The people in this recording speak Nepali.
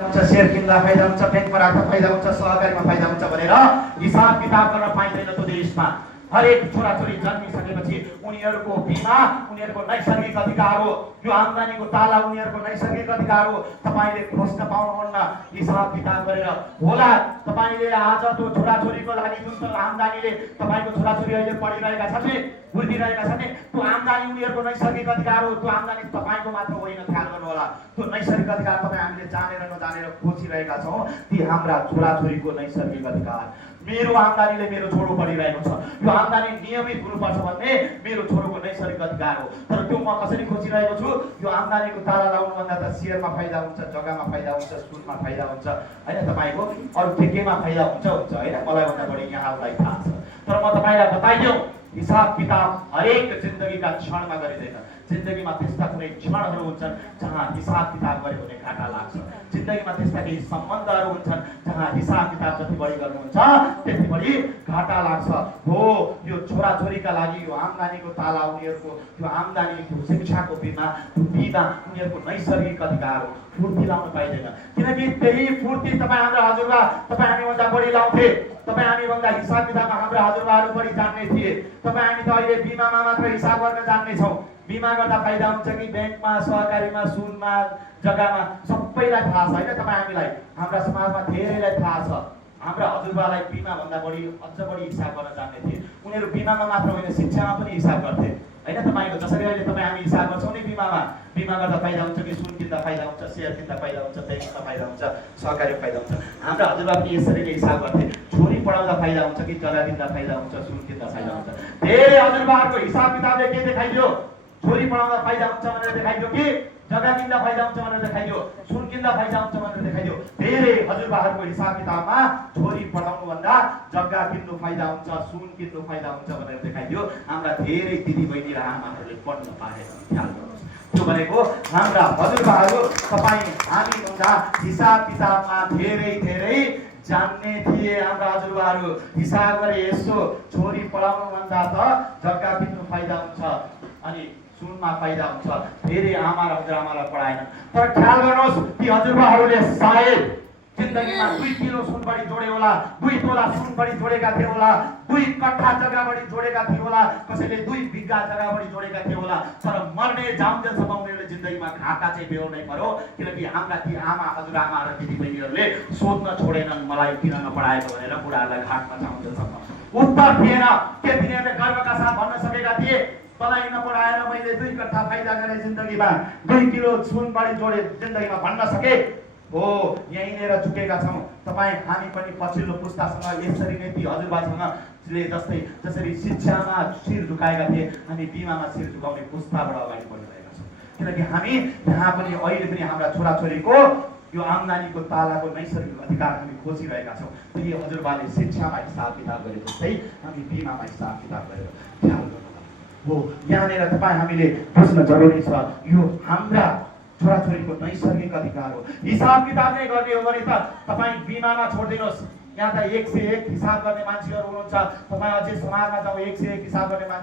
शेयर किन्दा फाइदा हुन्छ, ब्याङ्कमा राख्दा फाइदा हुन्छ, सहकारीमा फाइदा हुन्छ भनेर हिसाब किताब गर्न पाइँदैन। त्यो देशमा हरेक छोराछोरी जन्मिसकेपछि उनीहरूको बिमा उनीहरूको नैसर्गिक अधिकार हो। यो आम्दानीको ताला उनीहरूको नैसर्गिक अधिकार हो। तपाईले खोज्न पाउनुहुन्न हिसाब किताब गरेर। होला तपाईले आज त्यो छोराछोरीको लागि जुन आम्दानीले तपाईको छोराछोरी अहिले पढिरहेका छन् नि, बुझिरहेका छन् नि, त्यो आम्दानी उनीहरूको नैसर्गिक अधिकार हो। त्यो आम्दानी तपाईको मात्र होइन, ख्याल गर्नु होला। त्यो नैसर्गिक अधिकार तपाईँ हामीले जानेर नजानेर खोजिरहेका छौँ, ती हाम्रा छोराछोरीको नैसर्गिक अधिकार। मेरो आम्दानीले मेरो छोरो पढिरहेको छ, यो आम्दानी नियमित हुनुपर्छ भन्ने मेरो छोरोको नैसर्गिक अधिकार हो। तर त्यो म कसरी खोजिरहेको छु? यो आम्दानीको ताला लाउनुभन्दा त सेयरमा फाइदा हुन्छ, जग्गामा फाइदा हुन्छ, सुनमा फाइदा हुन्छ होइन, तपाईँको अरू के केमा फाइदा हुन्छ होइन, मलाई भन्दा बढी यहाँलाई थाहा छ। तर म तपाईँलाई बताइदिउँ, हिसाब किताब हरेक जिन्दगीका क्षणमा गरिँदैन। जिन्दगीमा त्यस्ता कुनै क्षणहरू हुन्छन् जहाँ हिसाब किताब गऱ्यो भने घाटा लाग्छ। जिन्दगीमा त्यस्ता केही सम्बन्धहरू हुन्छन् जहाँ हिसाब किताब जति बढी गर्नुहुन्छ त्यति बढी घाटा लाग्छ। हो, यो छोराछोरीका लागि यो आम्दानीको ताला उनीहरूको यो आम्दानी, त्यो शिक्षाको बिमा उनीहरूको नैसर्गिक अधिकार हो। फुर्ती लाउन पाइँदैन, किनकि त्यही फुर्ती तपाईँ हाम्रा हजुरबा तपाईँ हामीभन्दा बढी लाउँथे। तपाईँ हामीभन्दा हिसाब किताबमा हाम्रा हजुरबाहरू बढी जान्ने थिए। तपाईँ हामी त अहिले बिमामा मात्र हिसाब गर्न जान्नेछौँ। बिमा गर्दा फाइदा हुन्छ कि ब्याङ्कमा, सहकारीमा, सुनमा, जग्गामा, सबैलाई थाहा छ होइन। तपाईँ हामीलाई, हाम्रा समाजमा धेरैलाई थाहा छ। हाम्रा हजुरबालाई बिमा भन्दा बढी अझ बढी हिसाब गर्न जान्ने थिए। उनीहरू बिमामा मात्र होइन, शिक्षामा पनि हिसाब गर्थे होइन। तपाईँको जसरी अहिले तपाईँ हामी हिसाब गर्छौँ नि बिमामा, बिमा गर्दा फाइदा हुन्छ कि सुन किन्दा फाइदा हुन्छ, सेयर किन्दा फाइदा हुन्छ, ब्याङ्कमा फाइदा हुन्छ, सहकारी फाइदा हुन्छ। हाम्रा हजुरबा पनि यसरी नै हिसाब गर्थे। छोरी पढाउँदा फाइदा हुन्छ कि जग्गा किन्दा फाइदा हुन्छ, सुन किन्दा फाइदा हुन्छ। धेरै हजुरबाहरूको हिसाब किताबले के देखाइदियो? छोरी पढाउँदा फाइदा हुन्छ भनेर देखाइदियो कि जग्गा किन्दा फाइदा हुन्छ भनेर देखाइदियो, सुन किन्दा फाइदा हुन्छ भनेर देखाइदियो। धेरै हजुरबाहरूको हिसाब किताबमा छोरी पढाउनु भन्दा जग्गा किन्नु फाइदा हुन्छ, सुन किन्नु फाइदा हुन्छ भनेर देखाइदियो। हाम्रा धेरै दिदीबहिनी र आमाहरूले पढ्न पाएन। ख्याल गर्नुहोस्, त्यो भनेको हाम्रा हजुरबाहरू तपाईँ हामीभन्दा हिसाब किताबमा धेरै धेरै जान्ने थिए। हाम्रा हजुरबाहरू हिसाब गरे यसो छोरी पढाउनु भन्दा त जग्गा किन्नु फाइदा हुन्छ अनि सुनमा फाइदा हुन्छ। धेरै आमा र हजुरआमालाई पढाएन। तर ख्याल गर्नुहोस्, ती हजुरबाहरूले सायद जिन्दगीमा 2 किलो सुन बढी जोडे होला, 2 तोला सुन बढी जोडेका थिए होला, 2 कट्ठा जग्गा बढी जोडेका थिए होला, कसैले 2 बिघा जग्गा बढी जोडेका थिए होला। तर मर्ने जामजेलसम्म उनीहरूले जिन्दगीमा घाटा चाहिँ बेहोर्नै पर्यो। किनकि हाम्रा ती आमा, हजुरआमा र दिदीबहिनीहरूले सोध्न छोडेनन् मलाई किन नपढाएको भनेर बुढाहरूलाई घाटमा जाउन्जेलसम्म। उत्तर थिएन। के तिनीहरूले गर्वका साथ भन्न सकेका थिए? तँलाई नपढाएर मैले 2 कट्ठा फाइदा गरेँ जिन्दगीमा, 2 किलो सुन बढी जोडे जिन्दगीमा भन्न सके? हो, यहीँनिर चुकेका छौँ। तपाईँ हामी पनि पछिल्लो पुस्तासँग यसरी नै ती हजुरबासँग जसरी शिक्षामा शिर झुकाएका थिए, हामी बिमामा शिर झुकाउने पुस्ताबाट अगाडि बढिरहेका छौँ। किनकि हामी यहाँ पनि अहिले पनि हाम्रा छोराछोरीको यो आम्दानीको तालाको नैसर्गिक अधिकार हामी खोजिरहेका छौँ। ती हजुरबाले शिक्षामा हिसाब किताब गरे जस्तै हामी बिमामा हिसाब किताब गरेर ख्याल गर्नु हो। यहाँनिर तपाईँ हामीले बुझ्न जरुरी छ, यो हाम्रा छोराछोरीको नैसर्गिक अधिकार हो। हिसाब किताब नै गर्ने हो भने त तपाईँ बिमामा छोडिदिनुहोस्। यहाँ त 101 हिसाब गर्ने मान्छेहरू हुनुहुन्छ। तपाईँ अझै समाजमा जाउँ, 101 हिसाब गर्ने मान्छे